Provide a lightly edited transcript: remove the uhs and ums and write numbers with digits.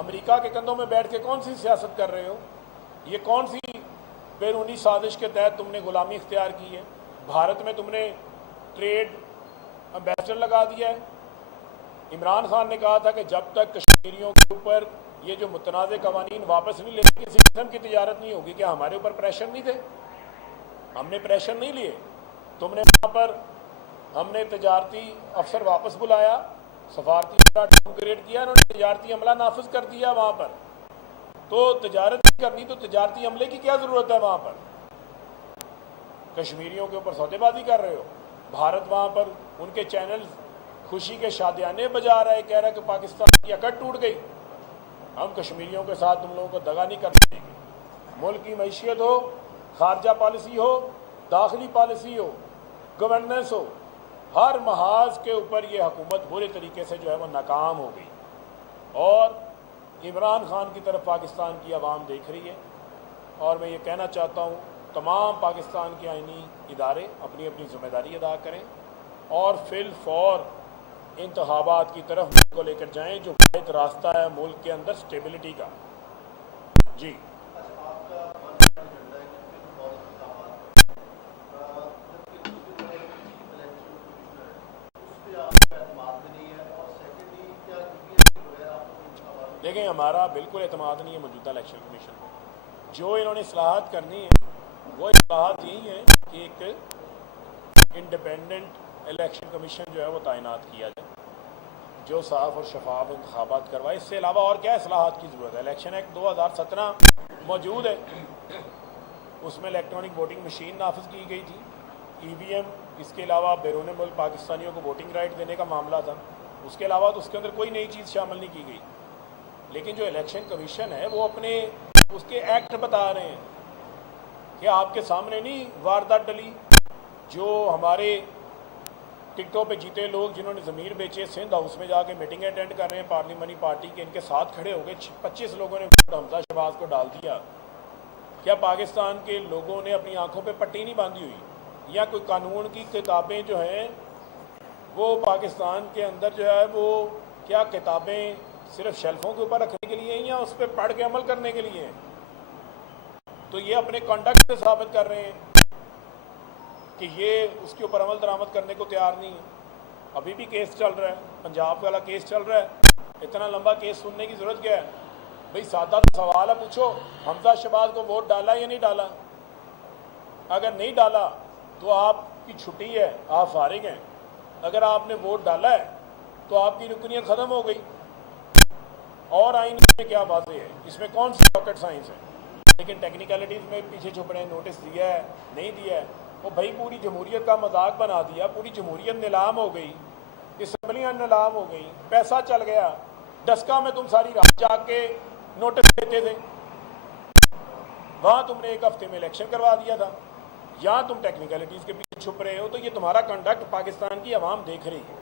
امریکہ کے کندھوں میں بیٹھ کے کون سی سیاست کر رہے ہو؟ یہ کون سی بیرونی سازش کے تحت تم نے غلامی اختیار کی ہے؟ بھارت میں تم نے ٹریڈ امبیسڈر لگا دیا ہے۔ عمران خان نے کہا تھا کہ جب تک کشمیریوں کے اوپر یہ جو متنازع قوانین واپس نہیں لیتے کسی قسم کی تجارت نہیں ہوگی۔ کیا ہمارے اوپر پریشر نہیں تھے؟ ہم نے پریشر نہیں لیے؟ تم نے وہاں پر ہم نے تجارتی افسر واپس بلایا، سفارتی ٹیم کریٹ کیا، انہوں نے تجارتی عملہ نافذ کر دیا وہاں پر۔ تو تجارت نہیں کرنی تو تجارتی عملے کی کیا ضرورت ہے؟ وہاں پر کشمیریوں کے اوپر سودے بازی کر رہے ہو۔ بھارت وہاں پر ان کے چینل خوشی کے شادیانے بجا رہا ہے، کہہ رہا ہے کہ پاکستان کی اکڑ ٹوٹ گئی۔ ہم کشمیریوں کے ساتھ تم لوگوں کو دغا نہیں کر دیں گے۔ ملک کی معیشت ہو، خارجہ پالیسی ہو، داخلی پالیسی ہو، گورننس ہو، ہر محاذ کے اوپر یہ حکومت برے طریقے سے جو ہے وہ ناکام ہو گئی، اور عمران خان کی طرف پاکستان کی عوام دیکھ رہی ہے۔ اور میں یہ کہنا چاہتا ہوں تمام پاکستان کے آئینی ادارے اپنی اپنی ذمہ داری ادا کریں اور فی الفور انتخابات کی طرف ملک کو لے کر جائیں، جو واحد راستہ ہے ملک کے اندر سٹیبلٹی کا۔ جی دیکھیں، ہمارا بالکل اعتماد نہیں ہے موجودہ الیکشن کمیشن کو۔ جو انہوں نے اصلاحات کرنی ہے وہ اصلاحات یہی ہیں کہ ایک انڈیپینڈنٹ الیکشن کمیشن جو ہے وہ تعینات کیا جائے جو صاف اور شفاف انتخابات کروائے۔ اس سے علاوہ اور کیا اصلاحات کی ضرورت ہے؟ الیکشن ایکٹ 2017 موجود ہے، اس میں الیکٹرانک ووٹنگ مشین نافذ کی گئی تھی، ای وی ایم، اس کے علاوہ بیرون ملک پاکستانیوں کو ووٹنگ رائٹ دینے کا معاملہ تھا۔ اس کے علاوہ تو اس کے اندر کوئی نئی چیز شامل نہیں کی گئی۔ لیکن جو الیکشن کمیشن ہے وہ اپنے اس کے ایکٹ بتا رہے ہیں کہ آپ کے سامنے نہیں واردات ڈلی، جو ہمارے ٹکٹوں پہ جیتے لوگ جنہوں نے ضمیر بیچے سندھ ہاؤس میں جا کے میٹنگ اٹینڈ کر رہے ہیں پارلیمانی پارٹی کے، ان کے ساتھ کھڑے ہو گئے، 25 لوگوں نے حمزہ شہباز کو ڈال دیا۔ کیا پاکستان کے لوگوں نے اپنی آنکھوں پہ پٹی نہیں باندھی ہوئی؟ یا کوئی قانون کی کتابیں جو ہیں وہ پاکستان کے اندر جو ہے وہ کیا کتابیں صرف شیلفوں کے اوپر رکھنے کے لیے ہیں یا اس پہ پڑھ کے عمل کرنے کے لیے ہیں؟ تو یہ اپنے کنڈکٹ سے ثابت کر رہے ہیں کہ یہ اس کے اوپر عمل درآمد کرنے کو تیار نہیں ہے۔ ابھی بھی کیس چل رہا ہے، پنجاب والا کیس چل رہا ہے۔ اتنا لمبا کیس سننے کی ضرورت کیا ہے؟ بھئی سادہ سوال ہے، پوچھو حمزہ شہباز کو ووٹ ڈالا یا نہیں ڈالا؟ اگر نہیں ڈالا تو آپ کی چھٹی ہے، آپ فارغ ہیں۔ اگر آپ نے ووٹ ڈالا ہے تو آپ کی رکنیت ختم ہو گئی۔ اور آئین میں کیا واضح ہے؟ اس میں کون سی راکٹ سائنس ہے؟ لیکن ٹیکنیکلٹیز میں پیچھے چھپ رہے ہیں، نوٹس دیا ہے نہیں دیا ہے۔ وہ بھائی پوری جمہوریت کا مذاق بنا دیا، پوری جمہوریت نیلام ہو گئی، اسمبلیاں نیلام ہو گئی، پیسہ چل گیا۔ ڈسکا میں تم ساری رات جا کے نوٹس دیتے تھے، وہاں تم نے ایک ہفتے میں الیکشن کروا دیا تھا۔ یہاں تم ٹیکنیکلٹیز کے پیچھے چھپ رہے ہو۔ تو یہ تمہارا کنڈکٹ پاکستان کی عوام دیکھ رہی ہے۔